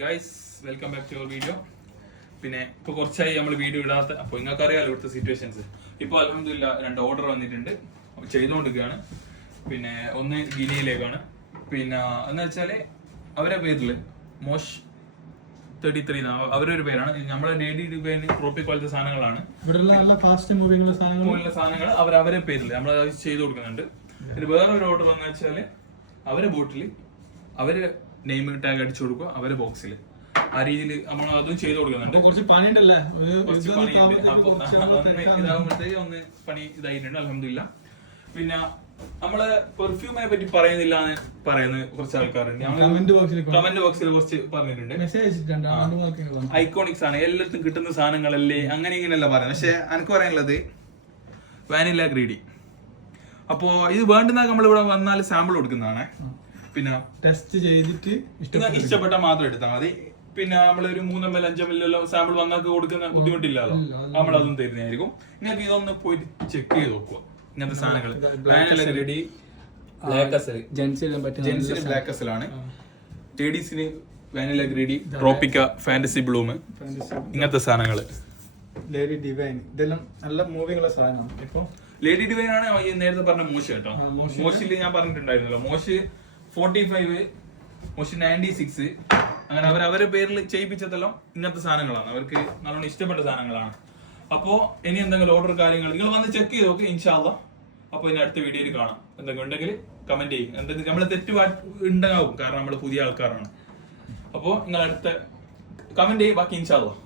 Guys welcome back to your video. പിന്നെ ഇപ്പോൾ കുറച്ചായി നമ്മൾ വീഡിയോ ഇടാത്ത, അപ്പോൾ നിങ്ങൾക്ക് അറിയാലോ ഇവിടുത്തെ സിറ്റുവേഷൻസ്. ഇപ്പോൾ അൽഹംദുലില്ലാ 2 ഓർഡർ വന്നിട്ടുണ്ട്, ചെയ്തുകൊണ്ടിരിക്കുകയാണ്. പിന്നെ ഒന്ന് ഗിനിയിലേക്കാണ്. പിന്നെ എന്ന് വെച്ചാൽ അവരെ പേരിൽ മോഷ് 33 അവരൊരു പേരാണ്. നമ്മളെ ഡെയിലി രൂപേന് ട്രോപ്പിക് പോലത്തെ സാധനങ്ങളാണ്, ഫാസ്റ്റ് മൂവിംഗ് സാധനങ്ങൾ അവരെ പേരിൽ നമ്മൾ ചെയ്തു കൊടുക്കുന്നുണ്ട്. ഇത് വേറൊരു ഓർഡർ എന്ന് വെച്ചാൽ അവരെ ബോട്ടിൽ അവര് നെയിം ടാഗ് അടിച്ചു കൊടുക്കുക, അവരെ ബോക്സിൽ ആ രീതിയിൽ നമ്മൾ അതും ചെയ്തു കൊടുക്കുന്നുണ്ട്. കുറച്ച് പണിയുണ്ടല്ലേ, ഇതാകുമ്പോഴത്തേക്ക് ഒന്ന് പണി ഇതായിട്ടുണ്ട് അൽഹംദുലില്ലാ. പിന്നെ നമ്മള് പെർഫ്യൂമിനെ പറ്റി പറയുന്നില്ല എന്ന് പറയുന്ന കുറച്ച് ആൾക്കാരുണ്ട്. കമന്റ് ബോക്സിൽ കുറച്ച് പറഞ്ഞിട്ടുണ്ട്, ഐക്കോണിക്സ് ആണ്, എല്ലായിടത്തും കിട്ടുന്ന സാധനങ്ങളല്ലേ, അങ്ങനെ ഇങ്ങനെയല്ല പറയുന്നത്. പക്ഷെ എനിക്ക് പറയാനുള്ളത് വാനില ഗ്രീഡി. അപ്പോ ഇത് വേണ്ടുന്ന നമ്മളിവിടെ വന്നാൽ സാമ്പിൾ കൊടുക്കുന്നതാണ്. പിന്നെ ടെസ്റ്റ് ചെയ്തിട്ട് ഇഷ്ടപ്പെട്ട മാത്രം എടുത്താൽ മതി. പിന്നെ നമ്മളൊരു 3 ml 5 ml സാമ്പിൾ വന്നൊക്കെ കൊടുക്കുന്ന ബുദ്ധിമുട്ടില്ലല്ലോ, നമ്മളതും തരുന്നതായിരിക്കും. നിങ്ങൾക്ക് ഇതൊന്ന് പോയിട്ട് ചെക്ക് ചെയ്ത് നോക്കുക. ഇങ്ങനത്തെ സാധനങ്ങൾ ജെൻസിന് ബ്ലാക്ക് അസലാണ്, ലേഡീസിന് vanilla greedy, Tropica, fantasy bloom, ഇങ്ങനത്തെ സാധനങ്ങള്. ലേഡി ഡിവൈൻ ഇതെല്ലാം നല്ല മൂവിംഗ് ഉള്ള സാധനമാണ്. ഇപ്പൊ ലേഡി ഡിവൈൻ ആണ് നേരത്തെ പറഞ്ഞ മോശ് കേട്ടോ. മോശില് ഞാൻ പറഞ്ഞിട്ടുണ്ടായിരുന്നല്ലോ, മോശ് 45, മോശ് 96, അങ്ങനെ അവരെ പേരിൽ ചെയ്യിപ്പിച്ചതെല്ലാം ഇങ്ങനത്തെ സാധനങ്ങളാണ്. അവർക്ക് നല്ലോണം ഇഷ്ടപ്പെട്ട സാധനങ്ങളാണ്. അപ്പോ ഇനി എന്തെങ്കിലും ഓർഡർ കാര്യങ്ങൾ നിങ്ങൾ വന്ന് ചെക്ക് ചെയ്ത് നോക്ക് ഇൻഷാ അല്ലാഹ്. അപ്പൊ ഇനി അടുത്ത വീഡിയോയിൽ കാണാം. എന്തെങ്കിലും ഉണ്ടെങ്കിൽ കമന്റ് ചെയ്യും. എന്തെങ്കിലും നമ്മളെ തെറ്റ് ഉണ്ടാവും, കാരണം നമ്മൾ പുതിയ ആൾക്കാരാണ്. അപ്പോ നിങ്ങൾ അടുത്ത കമന്റ് ചെയ്യും. ബാക്കി ഇൻഷാ അല്ലാഹ്.